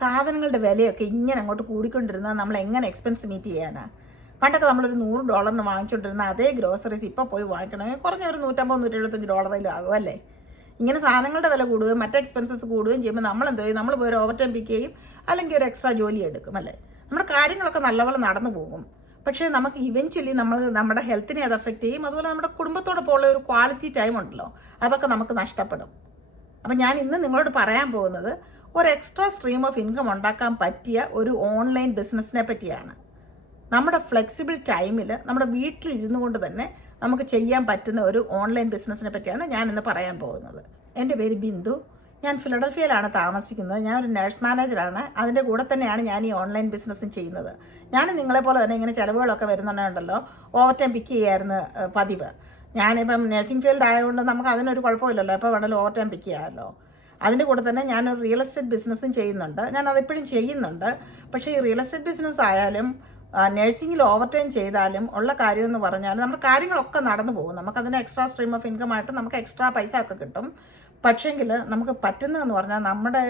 സാധനങ്ങളുടെ വിലയൊക്കെ ഇങ്ങനെ അങ്ങോട്ട് കൂടിക്കൊണ്ടിരുന്നാൽ നമ്മൾ എങ്ങനെ എക്സ്പെൻസ് മീറ്റ് ചെയ്യാനാ? പണ്ടൊക്കെ നമ്മളൊരു $100 വാങ്ങിച്ചുകൊണ്ടിരുന്ന അതേ ഗ്രോസറീസ് ഇപ്പോൾ പോയി വാങ്ങിക്കണമെങ്കിൽ കുറഞ്ഞ ഒരു $150-175 ആകും അല്ലേ? ഇങ്ങനെ സാധനങ്ങളുടെ വില കൂടുകയും മറ്റ് എക്സ്പെൻസസ് കൂടുകയും ചെയ്യുമ്പോൾ നമ്മൾ എന്ത് ചെയ്യും? നമ്മൾ പോയി ഒരു ഓവർ ടൈം പിക്ക് ചെയ്യും, അല്ലെങ്കിൽ ഒരു എക്സ്ട്രാ ജോലി എടുക്കും അല്ലേ? നമ്മുടെ കാര്യങ്ങളൊക്കെ നല്ലപോലെ നടന്നു പോകും. പക്ഷേ നമുക്ക് ഇവൻച്വലി നമ്മുടെ ഹെൽത്തിനെ അത് അഫക്റ്റ് ചെയ്യും. അതുപോലെ നമ്മുടെ കുടുംബത്തോടൊപ്പം ഉള്ള ഒരു ക്വാളിറ്റി ടൈം ഉണ്ടല്ലോ, അതൊക്കെ നമുക്ക് നഷ്ടപ്പെടും. അപ്പം ഞാൻ ഇന്ന് നിങ്ങളോട് പറയാൻ പോകുന്നത് ഒരു എക്സ്ട്രാ സ്ട്രീം ഓഫ് ഇൻകം ഉണ്ടാക്കാൻ പറ്റിയ ഒരു ഓൺലൈൻ ബിസിനസ്സിനെ പറ്റിയാണ്. നമ്മുടെ ഫ്ലെക്സിബിൾ ടൈമിൽ നമ്മുടെ വീട്ടിലിരുന്നു കൊണ്ട് തന്നെ നമുക്ക് ചെയ്യാൻ പറ്റുന്ന ഒരു ഓൺലൈൻ ബിസിനസ്സിനെ പറ്റിയാണ് ഞാൻ ഇന്ന് പറയാൻ പോകുന്നത്. എൻ്റെ പേര് ബിന്ദു. ഞാൻ ഫിലഡൽഫിയയിലാണ് താമസിക്കുന്നത്. ഞാൻ ഒരു നഴ്സ് മാനേജറാണ്. അതിൻ്റെ കൂടെ തന്നെയാണ് ഞാൻ ഈ ഓൺലൈൻ ബിസിനസ്സും ചെയ്യുന്നത്. ഞാൻ നിങ്ങളെപ്പോലെ തന്നെ ഇങ്ങനെ ചിലവുകളൊക്കെ വരുന്നുണ്ടല്ലോ, ഓവർ ടൈം പിക്ക് ചെയ്യായിരുന്നു പതിവ്. ഞാനിപ്പം നഴ്സിംഗ് ഫീൽഡ് ആയതുകൊണ്ട് നമുക്ക് അതിനൊരു കുഴപ്പമില്ലല്ലോ, എപ്പോൾ വേണമെങ്കിലും ഓവർ ടൈം പിക്ക് ചെയ്യാമല്ലോ. അതിൻ്റെ കൂടെ തന്നെ ഞാനൊരു റിയൽ എസ്റ്റേറ്റ് ബിസിനസ്സും ചെയ്യുന്നുണ്ട്. ഞാൻ അതിപ്പോഴും ചെയ്യുന്നുണ്ട്. പക്ഷേ ഈ റിയൽ എസ്റ്റേറ്റ് ബിസിനസ് ആയാലും നഴ്സിംഗിൽ ഓവർ ടൈം ചെയ്താലും ഉള്ള കാര്യം എന്ന് പറഞ്ഞാൽ നമ്മുടെ കാര്യങ്ങളൊക്കെ നടന്നു പോകും. നമുക്കതിന് എക്സ്ട്രാ സ്ട്രീം ഓഫ് ഇൻകം ആയിട്ട് നമുക്ക് എക്സ്ട്രാ പൈസ ഒക്കെ കിട്ടും. പക്ഷേങ്കിൽ നമുക്ക് പറ്റുന്നതെന്ന് പറഞ്ഞാൽ നമ്മുടെ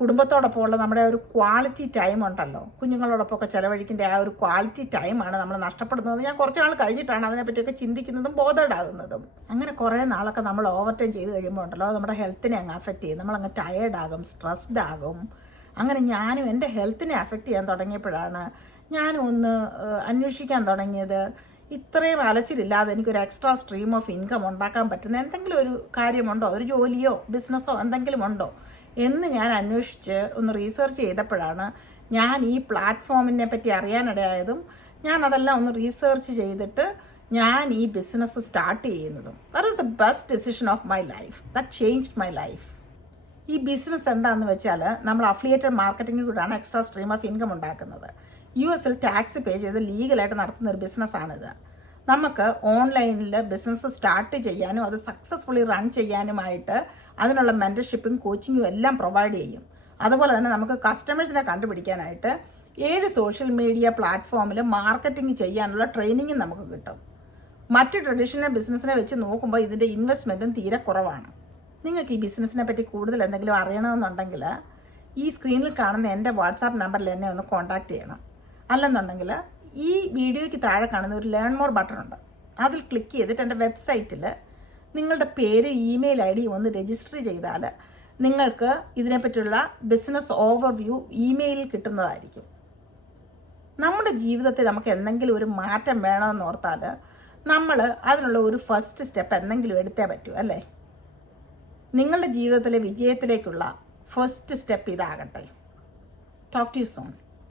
കുടുംബത്തോടൊപ്പം ഉള്ള നമ്മുടെ ഒരു ക്വാളിറ്റി ടൈം ഉണ്ടല്ലോ, കുഞ്ഞുങ്ങളോടൊപ്പം ഒക്കെ ചിലവഴിക്കേണ്ട ആ ഒരു ക്വാളിറ്റി ടൈമാണ് നമ്മൾ നഷ്ടപ്പെടുന്നത്. ഞാൻ കുറച്ച് നാൾ കഴിഞ്ഞിട്ടാണ് അതിനെപ്പറ്റിയൊക്കെ ചിന്തിക്കുന്നതും ബോധേഡാകുന്നതും. അങ്ങനെ കുറേ നാളൊക്കെ നമ്മൾ ഓവർ ടൈം ചെയ്ത് കഴിയുമ്പോൾ ഉണ്ടല്ലോ, നമ്മുടെ ഹെൽത്തിനെ അങ്ങ് അഫക്റ്റ് ചെയ്യും. നമ്മളങ്ങ് ടയേർഡാകും, സ്ട്രെസ്ഡ് ആകും. അങ്ങനെ ഞാനും എൻ്റെ ഹെൽത്തിനെ അഫക്റ്റ് ചെയ്യാൻ തുടങ്ങിയപ്പോഴാണ് ഞാനും ഒന്ന് അന്വേഷിക്കാൻ തുടങ്ങിയത്. ഇത്രയും അലച്ചിലില്ലാതെ എനിക്കൊരു എക്സ്ട്രാ സ്ട്രീം ഓഫ് ഇൻകം ഉണ്ടാക്കാൻ പറ്റുന്ന എന്തെങ്കിലും ഒരു കാര്യമുണ്ടോ, ഒരു ജോലിയോ ബിസിനസ്സോ എന്തെങ്കിലും ഉണ്ടോ എന്ന് ഞാൻ അന്വേഷിച്ച് ഒന്ന് റീസെർച്ച് ചെയ്തപ്പോഴാണ് ഞാൻ ഈ പ്ലാറ്റ്ഫോമിനെ പറ്റി അറിയാനിടയായതും ഞാൻ അതെല്ലാം ഒന്ന് റീസെർച്ച് ചെയ്തിട്ട് ഞാൻ ഈ ബിസിനസ് സ്റ്റാർട്ട് ചെയ്യുന്നതും. That is the best decision of my life. That changed my life. ഈ ബിസിനസ് എന്താണെന്ന് വെച്ചാൽ നമ്മൾ അഫിലിയേറ്റഡ് മാർക്കറ്റിംഗിൽ കൂടാണ് എക്സ്ട്രാ സ്ട്രീം ഓഫ് ഇൻകം ഉണ്ടാക്കുന്നത്. US ടാക്സ് പേ ചെയ്ത് ലീഗലായിട്ട് നടത്തുന്ന ഒരു ബിസിനസ്സാണിത്. നമുക്ക് ഓൺലൈനിൽ ബിസിനസ് സ്റ്റാർട്ട് ചെയ്യാനും അത് സക്സസ്ഫുള്ളി റൺ ചെയ്യാനുമായിട്ട് അതിനുള്ള മെൻറ്റർഷിപ്പും കോച്ചിങ്ങും എല്ലാം പ്രൊവൈഡ് ചെയ്യും. അതുപോലെ തന്നെ നമുക്ക് കസ്റ്റമേഴ്സിനെ കണ്ടുപിടിക്കാനായിട്ട് 7 സോഷ്യൽ മീഡിയ പ്ലാറ്റ്ഫോമിൽ മാർക്കറ്റിംഗ് ചെയ്യാനുള്ള ട്രെയിനിങ്ങും നമുക്ക് കിട്ടും. മറ്റ് ട്രഡീഷണൽ ബിസിനസ്സിനെ വെച്ച് നോക്കുമ്പോൾ ഇതിൻ്റെ ഇൻവെസ്റ്റ്മെൻറ്റും തീരെ കുറവാണ്. നിങ്ങൾക്ക് ഈ ബിസിനസ്സിനെ പറ്റി കൂടുതൽ എന്തെങ്കിലും അറിയണമെന്നുണ്ടെങ്കിൽ ഈ സ്ക്രീനിൽ കാണുന്ന എൻ്റെ വാട്സാപ്പ് നമ്പറിൽ എന്നെ ഒന്ന് കോൺടാക്റ്റ് ചെയ്യണം. അല്ലെന്നുണ്ടെങ്കിൽ ഈ വീഡിയോയ്ക്ക് താഴെ കാണുന്ന ഒരു ലേൺ മോർ ബട്ടൺ ഉണ്ട്, അതിൽ ക്ലിക്ക് ചെയ്തിട്ട് എൻ്റെ വെബ്സൈറ്റിൽ നിങ്ങളുടെ പേര്, ഇമെയിൽ ID ഒന്ന് രജിസ്റ്റർ ചെയ്താൽ നിങ്ങൾക്ക് ഇതിനെപ്പറ്റിയുള്ള ബിസിനസ് ഓവർവ്യൂ ഇമെയിലിൽ കിട്ടുന്നതായിരിക്കും. നമ്മുടെ ജീവിതത്തിൽ നമുക്ക് എന്തെങ്കിലും ഒരു മാറ്റം വേണമെന്ന് ഓർത്താൽ നമ്മൾ അതിനുള്ള ഒരു ഫസ്റ്റ് സ്റ്റെപ്പ് എന്തെങ്കിലും എടുത്തേ പറ്റൂ അല്ലേ? നിങ്ങളുടെ ജീവിതത്തിലെ വിജയത്തിലേക്കുള്ള ഫസ്റ്റ് സ്റ്റെപ്പ് ഇതാകട്ടെ. Talk to you soon.